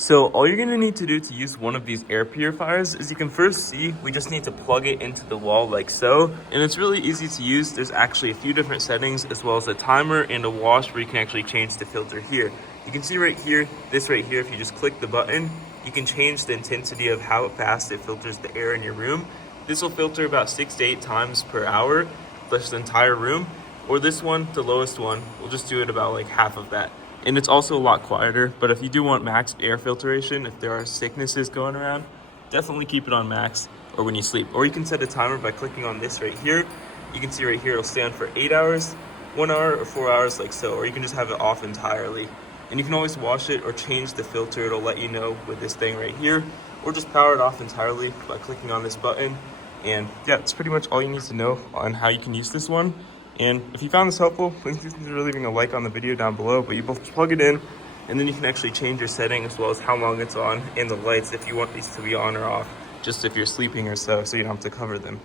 So all you're gonna need to do to use one of these air purifiers is you can first see we just need to plug it into the wall like so. And it's really easy to use. There's actually a few different settings as well as a timer and a wash where you can actually change the filter here. You can see right here, this right here, if you just click the button, you can change the intensity of how fast it filters the air in your room. This will filter about 6 to 8 times per hour, plus the entire room. Or this one, the lowest one, will just do it about like half of that. And it's also a lot quieter, but if you do want max air filtration, if there are sicknesses going around, definitely keep it on max or when you sleep. Or you can set a timer by clicking on this right here. You can see right here, it'll stay on for 8 hours, 1 hour, or 4 hours like so, or you can just have it off entirely. And you can always wash it or change the filter. It'll let you know with this thing right here, or just power it off entirely by clicking on this button. And yeah, that's pretty much all you need to know on how you can use this one. And if you found this helpful, please consider leaving a like on the video down below. But you both plug it in, and then you can actually change your setting as well as how long it's on and the lights if you want these to be on or off, just if you're sleeping or so you don't have to cover them.